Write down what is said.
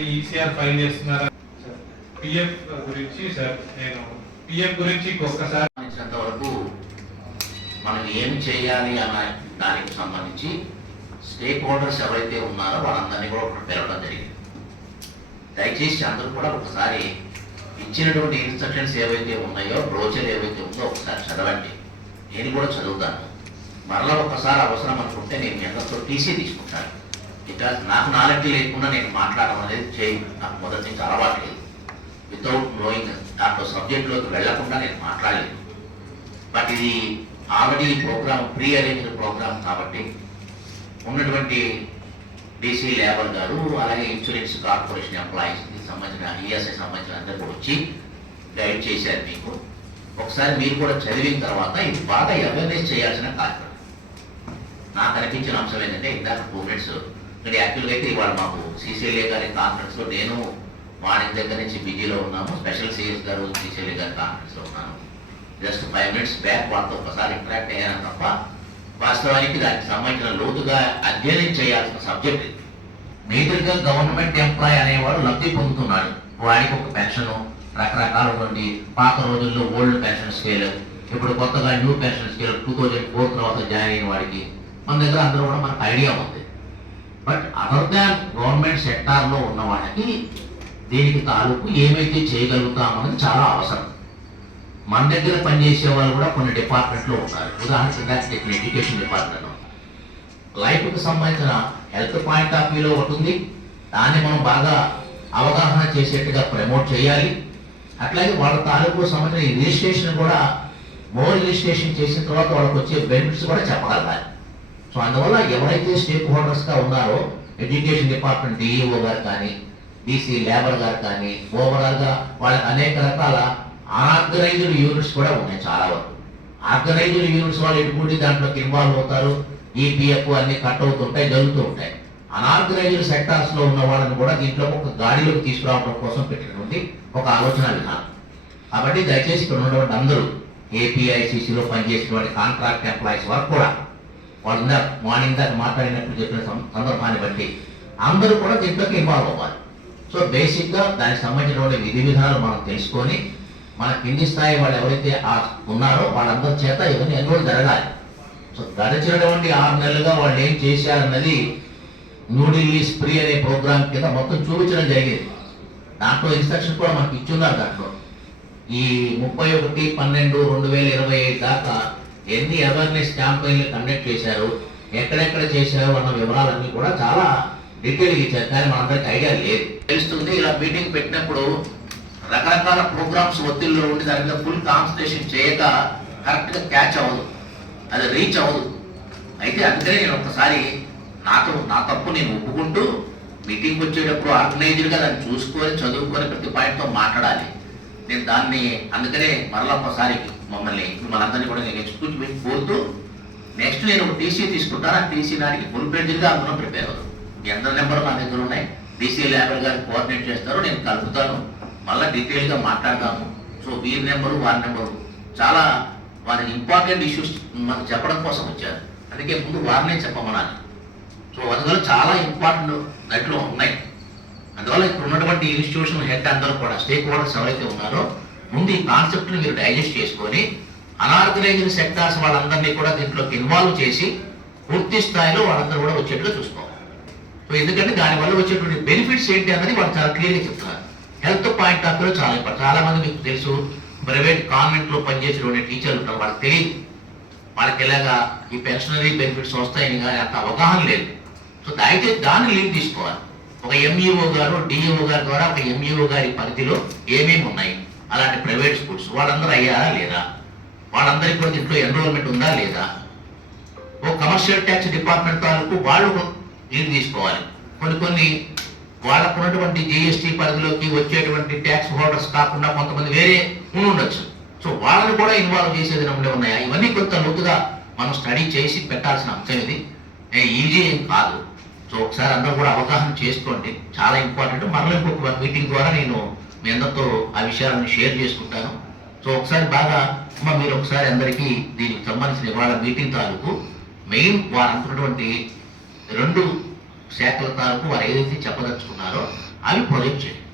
Already ECR file చేస్తున్నారు. PF గురించి sir, నేను పిఎఫ్ గురించి ఒక్కసారి వరకు మనం ఏం చేయాలి అన్న దానికి సంబంధించి స్టేక్ హోల్డర్స్ ఎవరైతే ఉన్నారో వాళ్ళందరినీ కూడా ఒకటి పిలవడం జరిగింది. దయచేసి అందరూ కూడా ఒకసారి ఇచ్చినటువంటి ఇన్స్ట్రక్షన్స్ ఏవైతే ఉన్నాయో, బ్రోచర్ ఏవైతే ఉందో ఒకసారి చదవండి. నేను కూడా చదువుతాను. మరలా ఒకసారి అవసరం అనుకుంటే నేను మీ అందరితో టీసీ తీసుకుంటాను. బికాజ్ నాకు నాలెడ్జ్ లేకుండా నేను మాట్లాడడం అనేది నాకు మొదటి నుంచి అలవాటు లేదు. వితౌట్ నోయింగ్ దాంట్లో సబ్జెక్ట్లోకి వెళ్లకుండా నేను మాట్లాడలేదు. బట్ ఇది already program pre arranged program కాబట్టి ఉన్నటువంటి డీసీ లేబర్ గారు, అలాగే ఇన్సూరెన్స్ కార్పొరేషన్ ఎంప్లాయీస్కి సంబంధించిన ఈఎస్ఐ సంబంధించిన అందరూ వచ్చి గైడ్ చేశారు మీకు. ఒకసారి మీరు కూడా చదివిన తర్వాత ఇది బాగా అవేర్నెస్ చేయాల్సిన కార్యక్రమం. నాకు అనిపించిన అంశం ఏంటంటే, ఇందాక 2 minutes ఇక్కడ యాక్చువల్గా అయితే ఇవాళ మాకు సిసిఎల్ఏ గారి కాన్ఫరెన్స్లో నేను మార్నింగ్ దగ్గర నుంచి బిజీలో ఉన్నాము. స్పెషల్ సిఎస్ గారు సిసిఎల్ఏ గారి కాన్ఫరెన్స్లో ఉన్నాను. జస్ట్ 5 minutes బ్యాక్ వాళ్ళతో ఒకసారి ఇంటరాక్ట్ అయ్యాను తప్ప వాస్తవానికి దానికి సంబంధించిన లోతుగా అధ్యయనం చేయాల్సిన సబ్జెక్ట్ ఇది. మేజర్గా గవర్నమెంట్ ఎంప్లాయ్ అనేవాడు లబ్ధి పొందుతున్నాడు. వాడికి ఒక పెన్షన్, రకరకాల నుండి పాత రోజుల్లో ఓల్డ్ పెన్షన్ స్కేల్, ఇప్పుడు కొత్తగా న్యూ పెన్షన్ స్కేల్ 2004 తర్వాత జాయిన్ అయిన వాడికి మన దగ్గర అందరూ కూడా మనకు ఐడియా ఉంది. బట్ అదర్ దాన్ గవర్నమెంట్ సెక్టార్లో ఉన్న వాళ్ళకి దీనికి తాలూకు ఏమైతే చేయగలుగుతామన్నది చాలా అవసరం. మన దగ్గర పనిచేసే వాళ్ళు కూడా కొన్ని డిపార్ట్మెంట్లో ఉన్నారు. ఉదాహరణకి ఎడ్యుకేషన్ డిపార్ట్మెంట్ లైఫ్కి సంబంధించిన హెల్త్ పాయింట్ ఆఫ్ వ్యూలో ఒకటి ఉంది. దాన్ని మనం బాగా అవగాహన చేసేట్టుగా ప్రమోట్ చేయాలి. అట్లాగే వాళ్ళ తాలూకు సంబంధించిన రిజిస్ట్రేషన్ కూడా రిజిస్ట్రేషన్ చేసిన తర్వాత వాళ్ళకి వచ్చే బెనిఫిట్స్ కూడా చెప్పగలగాలి. సో అందువల్ల ఎవరైతే స్టేక్ హోల్డర్స్గా ఉన్నారో ఎడ్యుకేషన్ డిపార్ట్మెంట్ డిఈఓ గారు కానీ, డీసీ లేబర్ గారు కానీ, ఓవరాల్గా వాళ్ళకి అనేక రకాల అనార్గనైజ్డ్ యూనిట్స్ కూడా ఉన్నాయి. చాలా వరకు ఆర్గనైజ్డ్ యూనిట్స్ వాళ్ళు ఎటువంటి దాంట్లోకి ఇన్వాల్వ్ అవుతారు. ఈపీఎఫ్ అన్ని కట్ అవుతుంటాయి, జరుగుతూ ఉంటాయి. అనార్గనైజ్డ్ సెక్టార్స్లో ఉన్న వాళ్ళని కూడా దీంట్లో ఒక గాడిలోకి తీసుకురావడం కోసం పెట్టినటువంటి ఒక ఆలోచన విధానం. కాబట్టి దయచేసి ఇక్కడ ఉన్నటువంటి అందరూ ఏపీఐసిసిలో పనిచేసినటువంటి కాంట్రాక్ట్ ఎంప్లాయీస్ వరకు కూడా వాళ్ళు మార్నింగ్ దాకా మాట్లాడినట్టు చెప్పిన సందర్భాన్ని బట్టి అందరూ కూడా దీంట్లోకి ఇన్వాల్వ్ అవ్వాలి. సో బేసిక్గా దానికి సంబంధించినటువంటి విధి విధానాలు మనం తెలుసుకొని మన కింది స్థాయి వాళ్ళు ఎవరైతే ఉన్నారో వాళ్ళందరి చేత ఇవన్నీ ఎన్రోల్ జరగాలి. సో గడిచినటువంటి 6 నెలలుగా వాళ్ళు ఏం చేశారన్నది న్యూఢిల్లీ స్ప్రీ అనే ప్రోగ్రామ్ కింద మొత్తం చూపించడం జరిగింది. దాంట్లో ఇన్స్ట్రక్షన్ కూడా మనకి ఇచ్చున్నారు. దాంట్లో ఈ 31/12/2025 దాకా ఎన్ని అవేర్నెస్ క్యాంపెయిన్లు కండక్ట్ చేశారు, ఎక్కడెక్కడ చేశారు అన్న వివరాలన్నీ కూడా చాలా డీటెయిల్గా ఇచ్చారు. కానీ మనందరికి ఐడియా లేదు. తెలుస్తుంది ఇలా మీటింగ్ పెట్టినప్పుడు రకరకాల ప్రోగ్రామ్స్ ఒత్తిడిలో ఉండి దాని మీద ఫుల్ కాన్సన్ట్రేషన్ చేయక కరెక్ట్గా క్యాచ్ అవ్వదు, అది రీచ్ అవ్వదు. అయితే అందుకనే నేను ఒకసారి నా తప్పు నేను ఒప్పుకుంటూ మీటింగ్ వచ్చేటప్పుడు ఆర్గనైజ్డ్గా దాన్ని చూసుకొని చదువుకొని ప్రతి పాయింట్తో మాట్లాడాలి. నేను దాన్ని అందుకనే మరలా ఒకసారి మమ్మల్ని ఇప్పుడు మనందరినీ కూడా నేను ఎక్స్క్యూజ్ మీకు కోరుతూ నెక్స్ట్ నేను ఒక టీసీ తీసుకుంటాను. ఆ టీసీ నాటికి ఫుల్ పేజ్గా అందులో ప్రిపేర్ అవుతాను. మీ అందరి నెంబర్ నా దగ్గర ఉన్నాయి. డీసీ లేబర్ గారు కోఆర్డినేట్ చేస్తారు, నేను కలుపుతాను, మళ్ళీ డీటెయిల్గా మాట్లాడతాము. సో వీరి నెంబరు వారి నెంబరు చాలా వారికి ఇంపార్టెంట్ ఇష్యూస్ మనకు చెప్పడం కోసం వచ్చారు. అందుకే ముందు వారినే చెప్పమనాలి. సో అందువల్ల చాలా ఇంపార్టెంట్ దాంట్లో ఉన్నాయి. అందువల్ల ఇప్పుడు ఉన్నటువంటి ఇన్స్టిట్యూషన్ హెడ్ అందరూ కూడా స్టేక్ హోల్డర్స్ ఎవరైతే ఉన్నారో ముందు ఈ కాన్సెప్ట్ని మీరు డైజెస్ట్ చేసుకొని అనార్గనైజ్డ్ సెక్టార్స్ వాళ్ళందరినీ కూడా దీంట్లోకి ఇన్వాల్వ్ చేసి పూర్తి స్థాయిలో వాళ్ళందరూ కూడా వచ్చేట్టుగా చూసుకోవాలి. సో ఎందుకంటే దానివల్ల వచ్చేటువంటి బెనిఫిట్స్ ఏంటి అన్నది వాళ్ళు చాలా క్లియర్గా చెప్తున్నారు. హెల్త్ పాయింట్ ఆఫ్ వ్యూలో చాలా ఇంపార్టెంట్. చాలా మంది మీకు తెలుసు, ప్రైవేట్ కాన్వెంట్లో పనిచేసేటువంటి టీచర్లు ఉంటారు, వాళ్ళకి తెలియదు వాళ్ళకి ఎలాగా ఈ పెన్షనరీ బెనిఫిట్స్ వస్తాయని కానీ అంత అవగాహన లేదు. సో దయచేసి దాన్ని లీడ్ తీసుకోవాలి. ఒక ఎంఈఓ గారు డిఈఓ గారి ద్వారా ఒక ఎంఈఓ గారి పరిధిలో ఏమేమి ఉన్నాయి అలాంటి ప్రైవేట్ స్కూల్స్ వాళ్ళందరూ అయ్యారా లేదా, వాళ్ళందరికీ కూడా దీంట్లో ఎన్రోల్మెంట్ ఉందా లేదా, ఓ కమర్షియల్ ట్యాక్స్ డిపార్ట్మెంట్ తాలూకు వాళ్ళు లీడ్ తీసుకోవాలి. కొన్ని వాళ్ళకు ఉన్నటువంటి జిఎస్టీ పరిధిలోకి వచ్చేటువంటి ట్యాక్స్ హోల్డర్స్ కాకుండా కొంతమంది వేరే ఉండొచ్చు. సో వాళ్ళని కూడా ఇన్వాల్వ్ చేసేది ఉన్నాయా, ఇవన్నీ కొంత లోతుగా మనం స్టడీ చేసి పెట్టాల్సిన అంశం ఇది. ఈజీ ఏం కాదు. సో ఒకసారి అందరూ కూడా అవగాహన చేసుకోండి, చాలా ఇంపార్టెంట్. మరలా ఇంకొక మీటింగ్ ద్వారా నేను మీ అందరితో ఆ విషయాలను షేర్ చేసుకుంటాను. సో ఒకసారి బాగా మీరు ఒకసారి అందరికీ దీనికి సంబంధించిన ఇవాళ మీటింగ్ తాలూకు మెయిన్ వారు అనుకున్నటువంటి 2 శాఖల తాలూకు వారు ఏదైతే చెప్పదలుచుకున్నారో అవి ప్రొజెక్ట్ చేయండి.